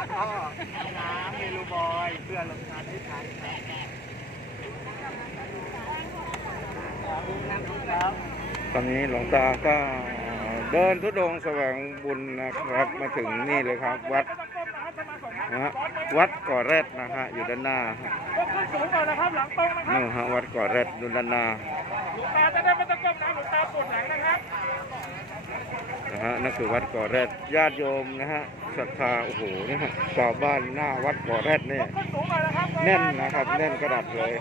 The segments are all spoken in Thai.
แล้วก็น้ำเมลูบอยเพื่อลงทานที่ทานครับครับตอนนี้หลวงตาก็เดินทุดงค์แสวงบุญนะครับมาถึงนี่เลยครับ วัดนะฮะวัดก่อแรดนะฮะอยู่ด้านหน้าฮะยกขึ้นสูงก่อนนะครับหลังตรงนะครับนู่นฮะวัดก่อแรดอยู่ด้านหน้าหลวงตาจะได้ไม่ต้องก้มนะหลวงตาปวดหลังนะครับ นะฮะนั่นคือวัดก่อแรดญาติโยมนะฮะศรัทธาโอ้โหนี่ฮะชาวบ้านหน้าวัดก่อแรดเนี่ยขึ้นสูงก่อนนะครับแน่นนะครับแน่นกระดับเลย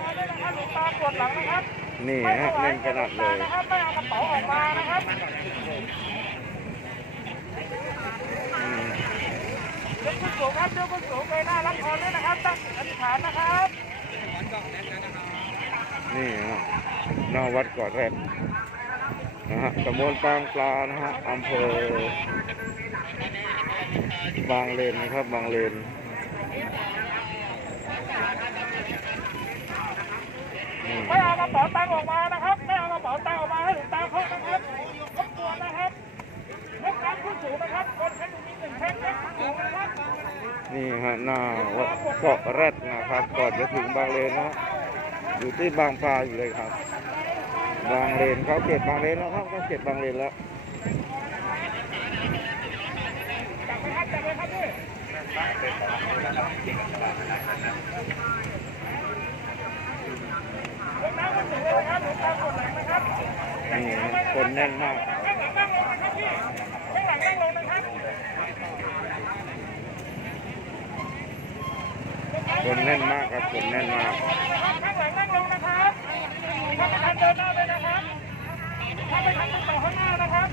หลวงตาปวดหลังนะครับนี่ฮะแน่นกระดับเลยนะครับไม่เอากระเป๋าออกมานะครับอืมยกขึ้นสูงครับยกขึ้นสูงเลยหน้ารับพรด้วยนะครับตั้งอธิษฐานนะครับนี่ฮะหน้าวัดก่อแรด นะฮะตำบลปางปลานะฮะอำเภอบางเลนนะครับบางเลนนี่ไม่เอากระเป๋าตังค์ออกมานะครับไม่เอากระเป๋าตังค์ออกมาให้หลวงตาเคาะนะครับรบกวนนะครับยกน้ำขึ้นสูงนะครับคนแค่มีหนึ่งแท่งยกขึ้นสูงนะครับนี่ฮะหน้าวัดเกาะแรดนะครับก่อนจะถึงบางเลนนะฮะอยู่ที่บางปลาอยู่เลยครับ บางเลนเขาเก็บบางเลนแล้วครับเขาเก็บบางเลนแล้วครับจับไหมครับพี่ยกน้ำขึ้นสูงเลยนะครับหลวงตากดหลังนะครับนี่ฮะคนแน่นมากคนแน่นมากครับคนแน่นมากนะครับข้างหลังนั่งลงนะครับ ถ้าไม่ทันเดินหน้าเลยนะครับถ้าไม่ทันต้องต่อข้างหน้านะครับ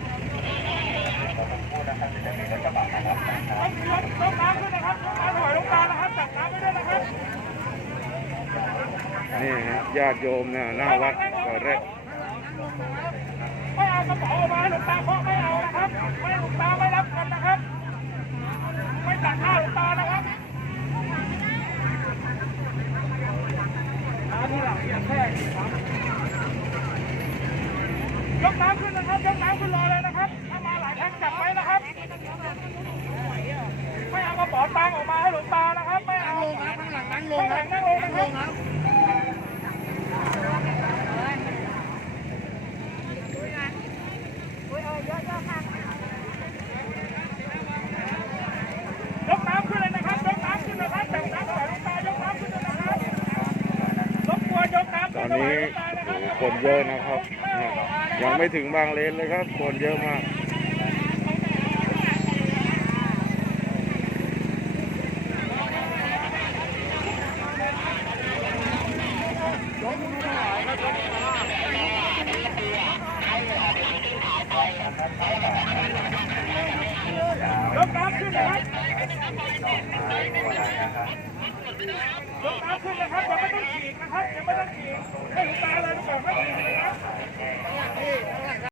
ต้องยกยกน้ำขึ้นนะครับยกน้ำถอยลงตานะครับจับน้ำไว้ด้วยนะครับนี่ฮะญาติโยมเนี่ยหน้าวัดเกาะแรดไม่เอากระเป๋าออกมาให้หลวงตาเคาะไม่เอานะครับไม่หลวงตาไม่รับเงินนะครับ ไม่ตัดค่าหลวงตานะครับน้ำที่หลังอ ย่าแค่ยกน้ำขึ้นนะครับ ยกน้ำขึ้นรอเลยนะครับ ถ้ามาหลายแท็กจับไว้นะครับ ไม่เอากระเป๋าตังค์ออกมาให้หลวงตานะครับ ไม่เอาข้างหลังนั่งลงข้างหลังนั่งลงนะครับ ยกน้ำขึ้นเลยนะครับ ยกน้ำขึ้นนะครับจับน้ำถวายหลวงตายกน้ำขึ้นเลยนะครับรบกวนยกน้ำ ต ขึ้ อน น ถวา นี้ ยหลวงตานะ คนเยอะนะครับ ยังไม่ถึงบางเลนเลยครับ คนเยอะมากยกน้ำขึ้นนะค รับยกน้ำขึ้นนะครับยังไม่ต้องฉีกนะครับยังไม่ต้องฉีกให้หลวงตาเลยก่าไม่ฉีกนะครับ